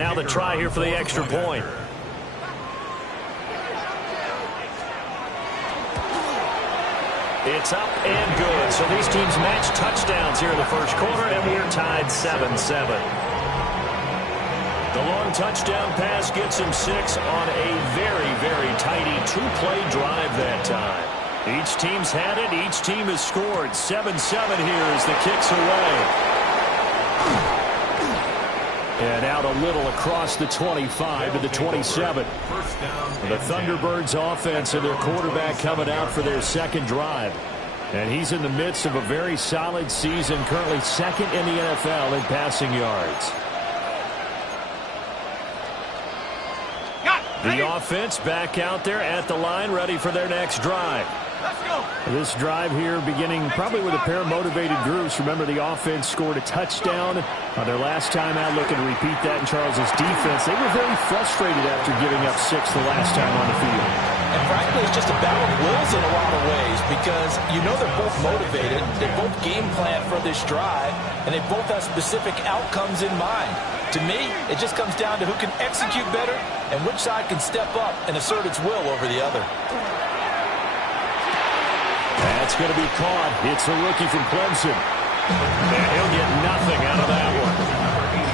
Now the try here for the extra point. It's up and good. So these teams match touchdowns here in the first quarter, and we're tied 7-7. The long touchdown pass gets him 6 on a very, very tidy two-play drive that time. Each team's had it. Each team has scored. 7-7 here as the kick's away. And out a little across the 25 to the 27. The ThunderBirds offense and their quarterback coming out for their second drive. And he's in the midst of a very solid season, currently second in the NFL in passing yards. The offense back out there at the line, ready for their next drive. This drive here beginning probably with a pair of motivated groups. Remember, the offense scored a touchdown on their last time out, looking to repeat that in Charles's defense. They were very frustrated after giving up 6 the last time on the field. And frankly, it's just a battle of wills in a lot of ways because you know they're both motivated. They both game plan for this drive, and they both have specific outcomes in mind. To me, it just comes down to who can execute better and which side can step up and assert its will over the other. That's going to be caught. It's a rookie from Clemson. And he'll get nothing out of that one.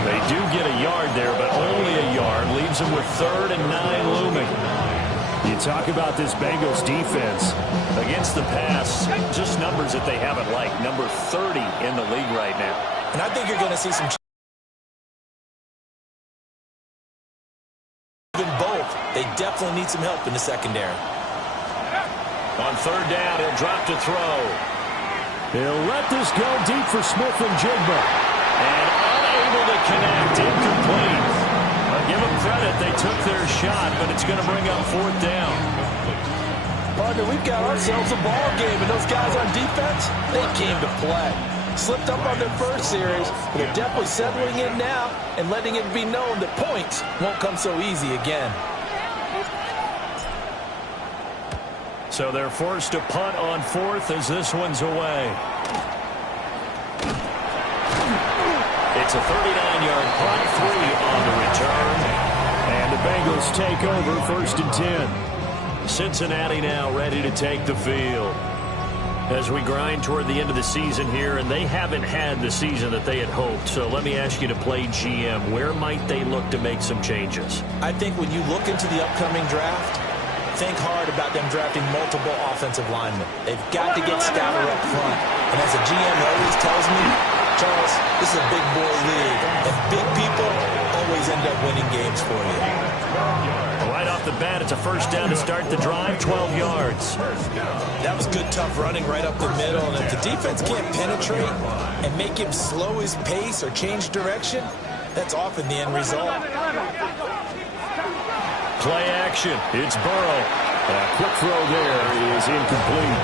They do get a yard there, but only a yard. Leaves them with 3rd and 9 looming. You talk about this Bengals defense against the pass, just numbers that they haven't liked. Number 30 in the league right now. And I think you're going to see some in both. They definitely need some help in the secondary. On 3rd down, he'll drop to throw. He'll let this go deep for Smith and Jigba. And unable to connect, incomplete. I'll give them credit, they took their shot, but it's going to bring up 4th down. Partner, we've got ourselves a ball game, and those guys on defense, they came to play. Slipped up on their first series, but they're definitely settling in now and letting it be known that points won't come so easy again. So they're forced to punt on 4th as this one's away. It's a 39-yard punt, 3 on the return. And the Bengals take over 1st and 10. Cincinnati now ready to take the field. As we grind toward the end of the season here, and they haven't had the season that they had hoped. So let me ask you to play GM. Where might they look to make some changes? I think when you look into the upcoming draft, think hard about them drafting multiple offensive linemen. They've got to get stouter up front. And as a GM always tells me, Charles, this is a big boy league. And big people always end up winning games for you. Right off the bat, it's a 1st down to start the drive, 12 yards. That was good, tough running right up the middle. And if the defense can't penetrate and make him slow his pace or change direction, that's often the end result. Play action. It's Burrow. A quick throw there is incomplete.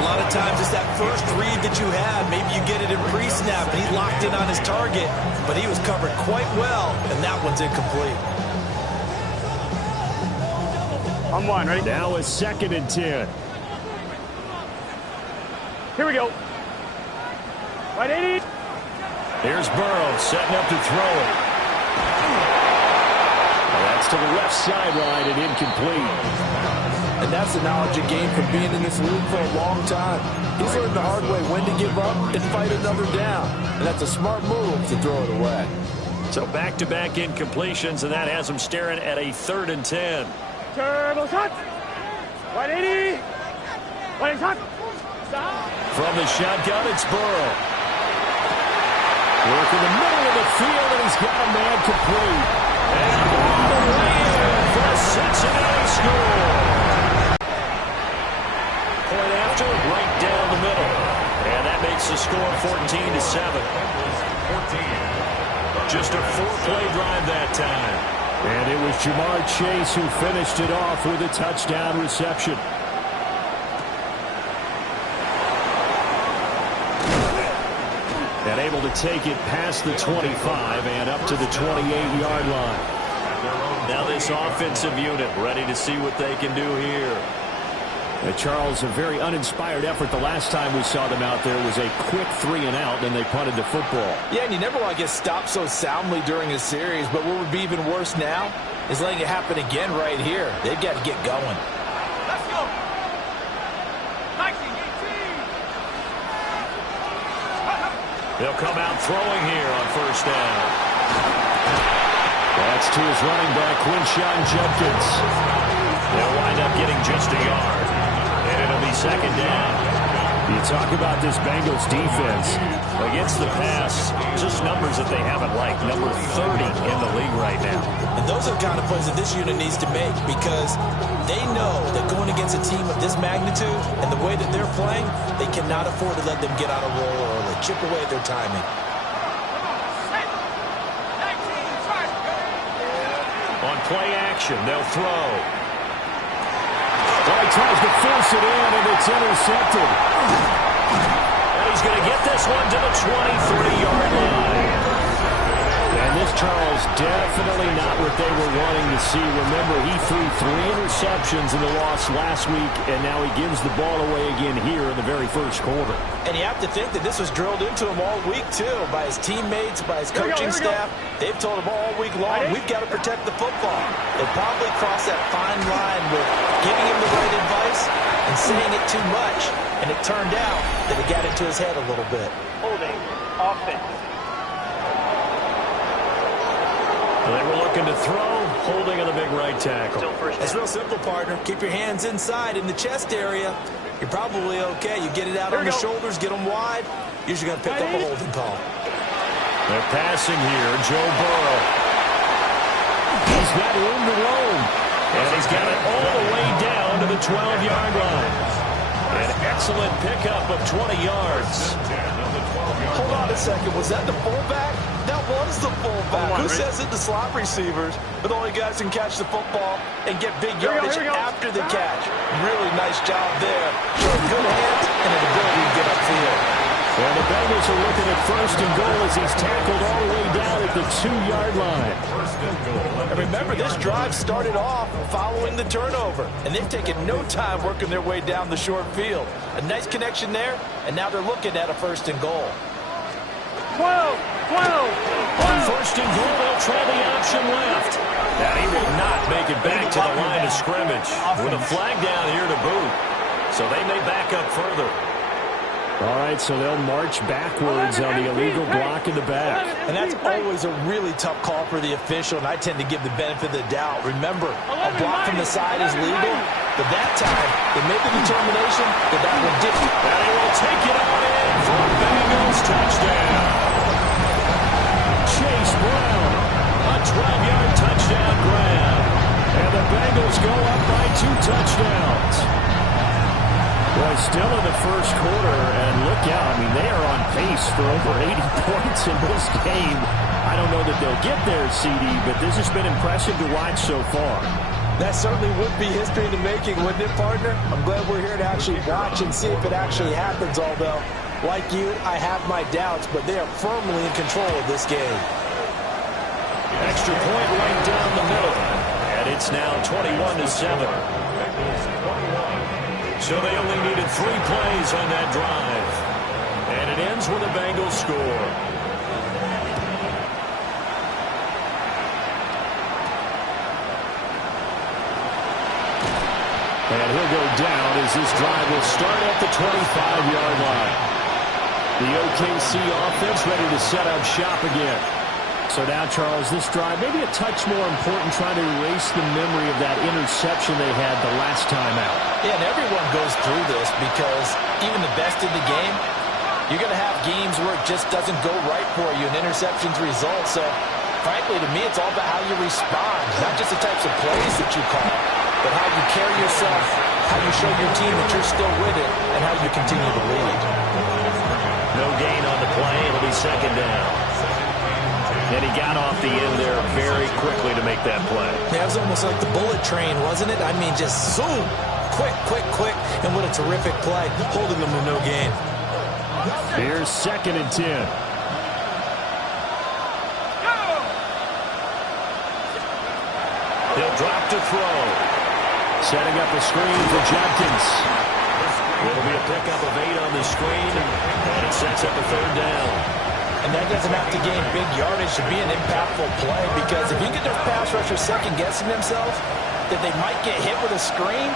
A lot of times it's that first read that you have. Maybe you get it in pre-snap, and he locked in on his target, but he was covered quite well, and that one's incomplete. On 1, ready? Now a 2nd and 10. Here we go. Right 80. Here's Burrow setting up to throw it. That's to the left sideline and incomplete. And that's the knowledge you gain from being in this league for a long time. He's learned the hard way when to give up and fight another down. And that's a smart move to throw it away. So back-to-back incompletions, and that has him staring at a 3rd and 10. Turbo shot. 180. 180 shot. Stop. From the shotgun, it's Burrow. Work in the middle of the field, and he's got a man complete. And on the way in for a Cincinnati score. Point after, right down the middle. And that makes the score 14-7. Just a 4-play drive that time. And it was Jamar Chase who finished it off with a touchdown reception. And able to take it past the 25 and up to the 28-yard line. Now this offensive unit ready to see what they can do here. Charles, a very uninspired effort. The last time we saw them out there was a quick 3-and-out, and they punted the football. Yeah, and you never want to get stopped so soundly during a series, but what would be even worse now is letting it happen again right here. They've got to get going. Let's go. 19, 18. They'll come out throwing here on first down. That's to his running back, Quinshon Judkins. They'll wind up getting just a yard. And it'll be second down. You talk about this Bengals defense. Against the pass, just numbers that they haven't liked. Number 30 in the league right now. And those are the kind of plays that this unit needs to make because they know that going against a team of this magnitude and the way that they're playing, they cannot afford to let them get out of roll early, chip away at their timing. On play action, they'll throw. Well, he tries to force it in, and it's intercepted. And he's going to get this one to the 23-yard line. And this, Charles, definitely not what they were wanting to see. Remember, he threw 3 interceptions in the loss last week, and now he gives the ball away again here in the very first quarter. And you have to think that this was drilled into him all week, too, by his teammates, by his coaching staff. They've told him all week long, we've got to protect the football. They probably crossed that fine line with giving him the right advice and saying it too much. And it turned out that it got into his head a little bit. Holding. Offense. They were looking to throw, holding on the big right tackle. It's real simple, partner. Keep your hands inside in the chest area. You're probably okay. You get it out on the shoulders, get them wide. Usually going to pick up a holding call. They're passing here. Joe Burrow. He's got room to roam. And he's got it all the way down to the 12-yard line. An excellent pickup of 20 yards. Hold on a second. Was that the fullback? That was the fullback. Who says it? The slot receivers. But the only guys who can catch the football and get big yardage after the catch. Really nice job there. Showing good hands and an ability to get upfield. Well, the Bengals are looking at first and goal as he's tackled all the way down at the 2-yard line. And remember, this drive started off following the turnover. And they've taken no time working their way down the short field. A nice connection there, and now they're looking at a first and goal. 12. On first and goal, they'll try the option left. Now, he will not make it back to the line of scrimmage with a flag down here to boot. So they may back up further. All right, so they'll march backwards on the illegal block in the back. And that's always a really tough call for the official, and I tend to give the benefit of the doubt. Remember, a block from the side is legal, but that time they made the determination that that one didn't. And he will take it on in for a Bengals touchdown. Chase Brown, a 12-yard touchdown grab. And the Bengals go up by 2 touchdowns. Well, still in the first quarter, and look out. I mean, they are on pace for over 80 points in this game. I don't know that they'll get there, CD, but this has been impressive to watch so far. That certainly would be history in the making, wouldn't it, partner? I'm glad we're here to actually watch and see if it actually happens, although, like you, I have my doubts, but they are firmly in control of this game. Extra point right down the middle, and it's now 21-7. So they only needed 3 plays on that drive. And it ends with a Bengals score. And he'll go down as this drive will start at the 25-yard line. The OKC offense ready to set up shop again. So now, Charles, this drive maybe a touch more important, trying to erase the memory of that interception they had the last time out. Yeah, and everyone goes through this because even the best in the game, you're going to have games where it just doesn't go right for you and interceptions result. So, frankly, to me, it's all about how you respond, not just the types of plays that you call, but how you carry yourself, how you show your team that you're still with it, and how you continue to lead. No gain on the play. It'll be second down. And he got off the end there very quickly to make that play. Yeah, it was almost like the bullet train, wasn't it? I mean, just zoom, quick, and what a terrific play, holding them to no gain. Here's second and 10. He'll drop to throw. Setting up a screen for Jenkins. It'll be a pickup of 8 on the screen, and it sets up a 3rd down. And that doesn't have to gain big yardage to be an impactful play, because if you get those pass rushers second-guessing themselves that they might get hit with a screen,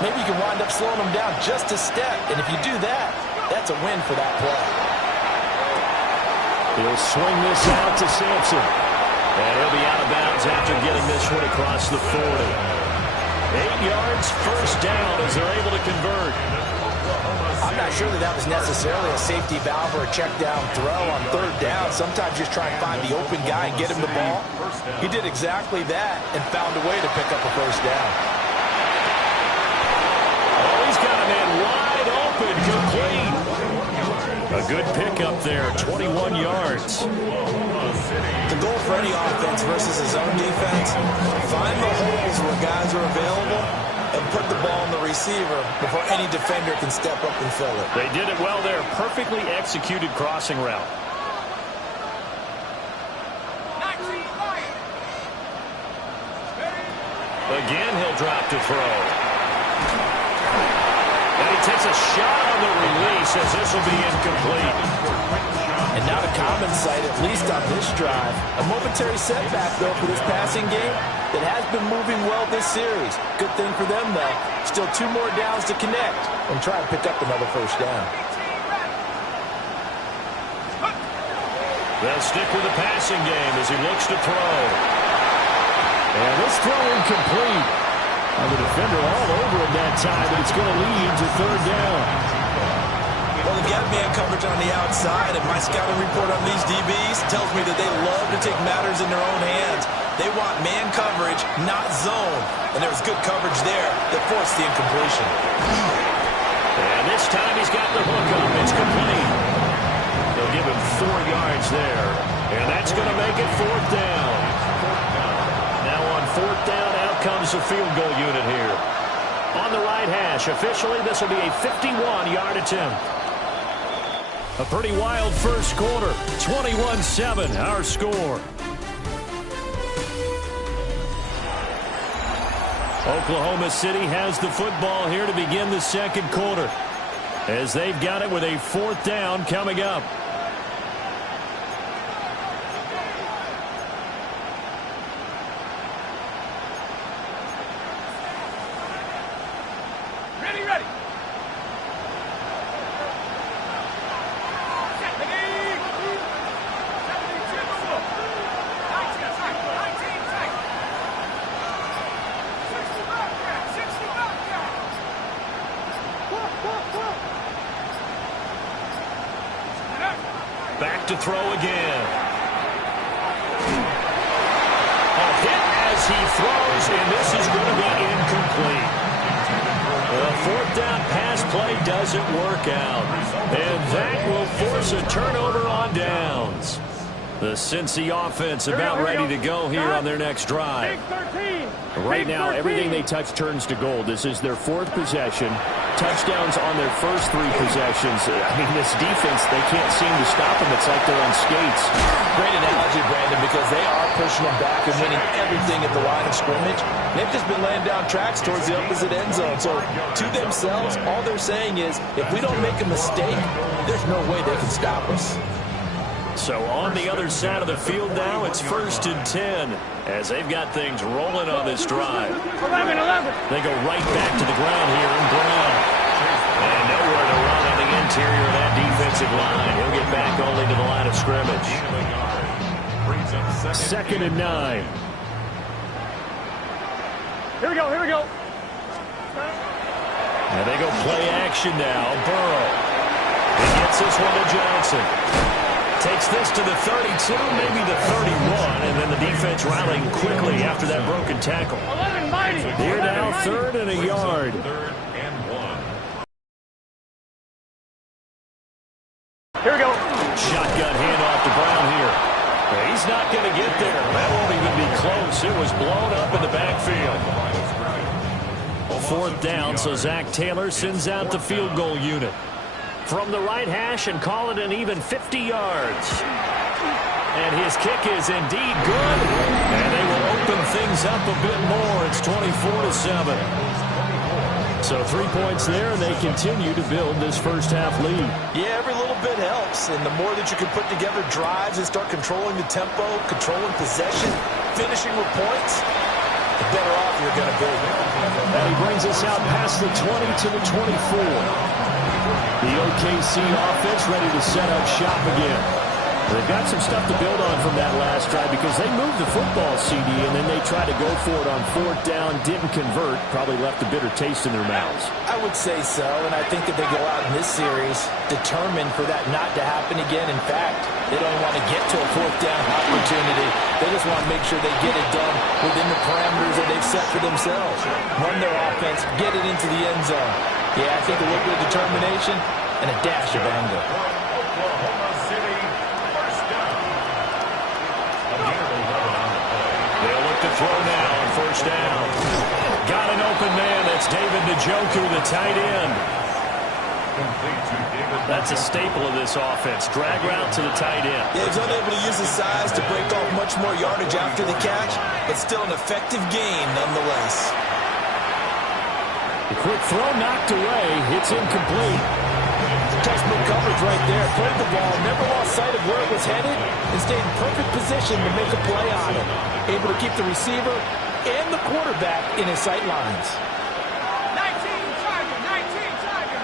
maybe you can wind up slowing them down just a step. And if you do that, that's a win for that play. He'll swing this out to Sampson. And he'll be out of bounds after getting this one across the 40. 8 yards, 1st down as they're able to convert. I'm not sure that was necessarily a safety valve or a check down throw on 3rd down. Sometimes just try and find the open guy and get him the ball. He did exactly that and found a way to pick up a 1st down. Oh, he's got a man wide open, complete. A good pickup there, 21 yards. The goal for any offense versus his own defense, find the holes where guys are available and put the ball on the receiver before any defender can step up and fill it. They did it well there. Perfectly executed crossing route. Again, he'll drop to throw. And he takes a shot on the release as this will be incomplete. And not a common sight, at least on this drive. A momentary setback, though, for this passing game that has been moving well this series. Good thing for them, though. Still 2 more downs to connect and try and pick up another 1st down. They'll stick with the passing game as he looks to throw. And this throw incomplete. The defender all over it that time, but it's going to lead to 3rd down. Well, they've got man coverage on the outside, and my scouting report on these DBs tells me that they love to take matters in their own hands. They want man coverage, not zone. And there was good coverage there that forced the incompletion. And this time he's got the hook up. It's complete. They'll give him 4 yards there. And that's going to make it 4th down. Now on 4th down, out comes the field goal unit here. On the right hash, officially this will be a 51-yard attempt. A pretty wild first quarter. 21-7, our score. Oklahoma City has the football here to begin the 2nd quarter, as they've got it with a 4th down coming up. Ready. Back to throw again. A hit as he throws, and this is going to be incomplete. The 4th down pass play doesn't work out, and that will force a turnover on downs. The Cincy offense about ready to go here on their next drive. Right now, everything they touch turns to gold. This is their 4th possession. Touchdowns on their first 3 possessions. I mean, this defense, they can't seem to stop them. It's like they're on skates. Great analogy, Brandon, because they are pushing them back and winning everything at the line of scrimmage. They've just been laying down tracks towards the opposite end zone. So to themselves, all they're saying is, if we don't make a mistake, there's no way they can stop us. So on the other side of the field now, it's 1st and 10 as they've got things rolling on this drive. 11. They go right back to the ground here in Brown. And nowhere to run on the interior of that defensive line. He'll get back only to the line of scrimmage. 2nd and 9. Here we go. And they go play action now. Burrow. He gets this one to Johnson. Takes this to the 32, maybe the 31, and then the defense rallying quickly after that broken tackle. 11 mighty. Here now, 3rd and a yard. Here we go. Shotgun handoff to Brown here. He's not going to get there. That won't even be close. It was blown up in the backfield. 4th down, so Zach Taylor sends out the field goal unit. From the right hash and call it an even 50 yards. And his kick is indeed good. And they will open open things up a bit more. It's 24-7. So 3 points there, and they continue to build this first-half lead. Yeah, every little bit helps, and the more that you can put together drives and start controlling the tempo, controlling possession, finishing with points, the better off you're going to be. And he brings us out past the 20 to the 24. The OKC offense ready to set up shop again. They've got some stuff to build on from that last drive because they moved the football, CD, and then they tried to go for it on 4th down, didn't convert, probably left a bitter taste in their mouths. I would say so, and I think that they go out in this series determined for that not to happen again. In fact, they don't want to get to a 4th down opportunity. They just want to make sure they get it done within the parameters that they've set for themselves. Run their offense, get it into the end zone. Yeah, I think a little bit of determination and a dash of anger. They'll look to throw now on 1st down. Got an open man. That's David Njoku, the tight end. That's a staple of this offense. Drag route to the tight end. Yeah, he's unable to use his size to break off much more yardage after the catch, but still an effective gain nonetheless. The quick throw knocked away. It's incomplete. Textbook coverage right there. Played the ball, never lost sight of where it was headed, and stayed in perfect position to make a play on it. Able to keep the receiver and the quarterback in his sight lines. 19 Tiger.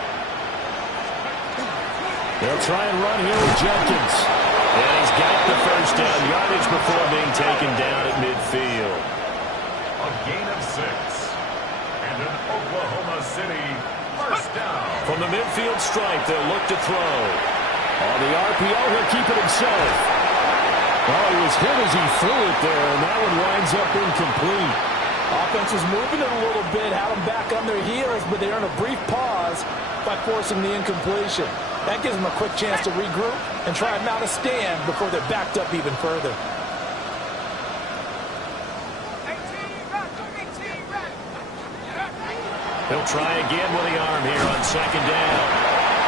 They'll try and run here with Jenkins. And he's got the 1st down yardage before being taken down at midfield. A gain of 6. And an Oklahoma City 1st down. From the midfield stripe, they'll look to throw. On the RPO, he'll keep it himself. Oh, he was hit as he threw it there, and that one winds up incomplete. Offense was moving it a little bit, had them back on their heels, but they earned a brief pause by forcing the incompletion. That gives them a quick chance to regroup and try and mount a stand before they're backed up even further. He'll try again with the arm here on 2nd down.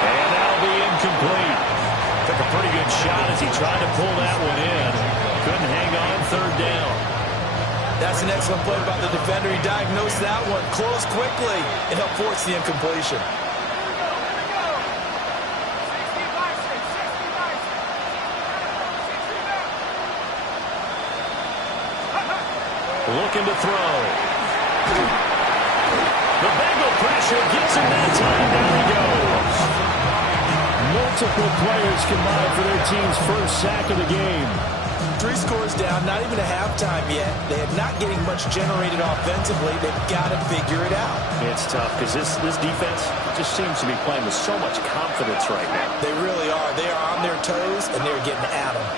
And that'll be incomplete. Took a pretty good shot as he tried to pull that one in. Couldn't hang on 3rd down. That's an excellent play by the defender. He diagnosed that one, closed quickly, and helped force the incompletion. Looking to throw. The Bengal pressure gets him that time. Down he goes. Multiple players combined for their team's 1st sack of the game. 3 scores down, not even a halftime yet. They are not getting much generated offensively. They've got to figure it out. It's tough because this defense just seems to be playing with so much confidence right now. They really are. They are on their toes, and they're getting at them.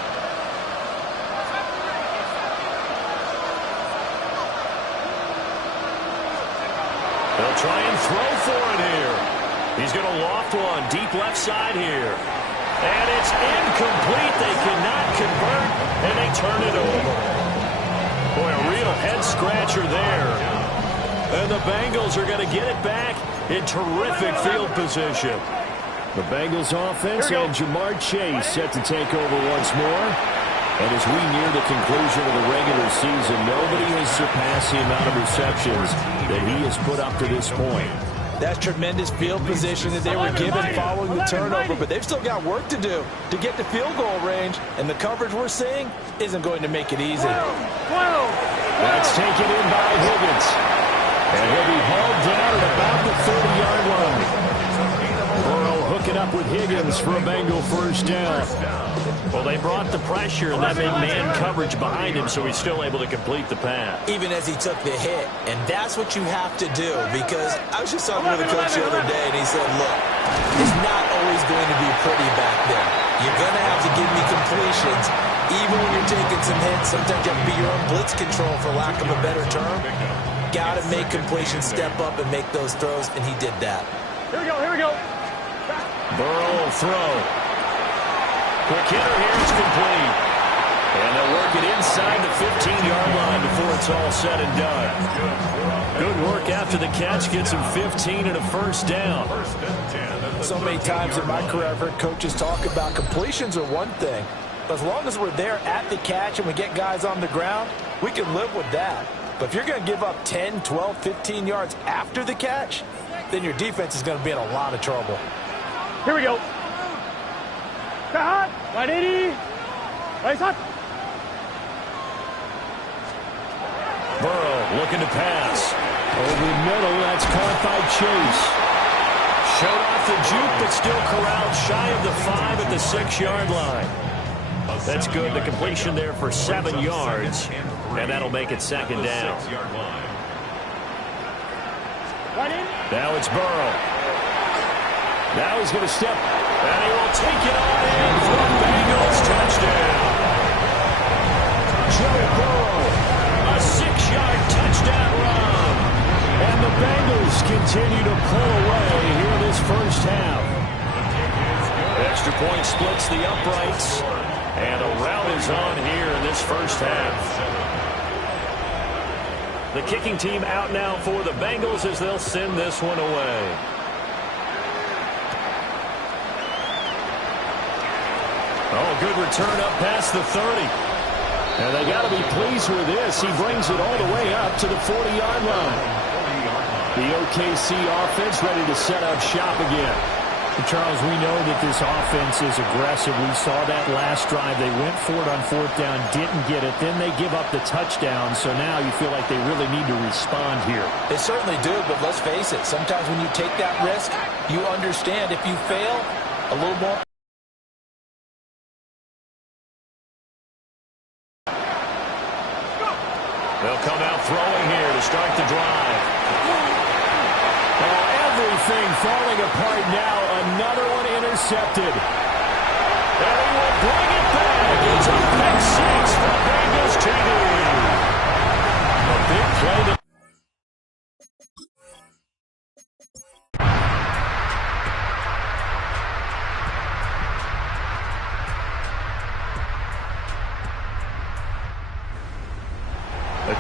They'll try and throw for it here. He's going to loft one deep left side here. And it's incomplete. They cannot convert, and they turn it over. Boy, a real head-scratcher there. And the Bengals are going to get it back in terrific field position. The Bengals offense and Jamar Chase set to take over once more. And as we near the conclusion of the regular season, nobody has surpassed the amount of receptions that he has put up to this point. That's tremendous field position that they were given following the turnover, but they've still got work to do to get to field goal range, and the coverage we're seeing isn't going to make it easy. That's taken in by Higgins, and he'll be hauled down at about the 30-yard line. Burrow hooking up with Higgins for a Bengal 1st down. Well, they brought the pressure, and that made man coverage behind him, so he's still able to complete the pass. Even as he took the hit, and that's what you have to do, because I was just talking with a coach the other day, and he said, look, it's not always going to be pretty back there. You're going to have to give me completions, even when you're taking some hits. Sometimes you have to be your own blitz control, for lack of a better term. Got to make completions, step up, and make those throws, and he did that. Here we go. Burrow will throw. Quick hitter here, it's complete. And they'll work it inside the 15-yard line before it's all said and done. Good work after the catch, gets him 15 and a 1st down. So many times in my career, I've heard coaches talk about completions are one thing. But as long as we're there at the catch and we get guys on the ground, We can live with that. But if you're going to give up 10, 12, 15 yards after the catch, then your defense is going to be in a lot of trouble. Here we go. Cut. 180. Right shot. Burrow looking to pass. Over the middle, that's caught by Chase. Showed off the juke, but still corralled shy of the 5 at the 6-yard line. That's good. The completion there for 7 yards, and that'll make it second down. Now it's Burrow. Now he's going to step, and he will take it on in for a Bengals touchdown. Joe Burrow, a 6-yard touchdown run. And the Bengals continue to pull away here this first half. Extra point splits the uprights. And a rout is on here in this first half. The kicking team out now for the Bengals as they'll send this one away. Oh, good return up past the 30. And they got to be pleased with this. He brings it all the way up to the 40-yard line. The OKC offense ready to set up shop again. Charles, we know that this offense is aggressive. We saw that last drive. They went for it on 4th down, didn't get it. Then they give up the touchdown. So now you feel like they really need to respond here. They certainly do, but let's face it. Sometimes when you take that risk, you understand if you fail, a little more. They'll come out throwing here to start the drive. Everything falling apart now. Another one intercepted. And he will bring it back. It's a pick 6 for Bengals TD. A big play to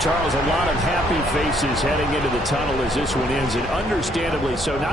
Charles, a lot of happy faces heading into the tunnel as this one ends, and understandably so. Not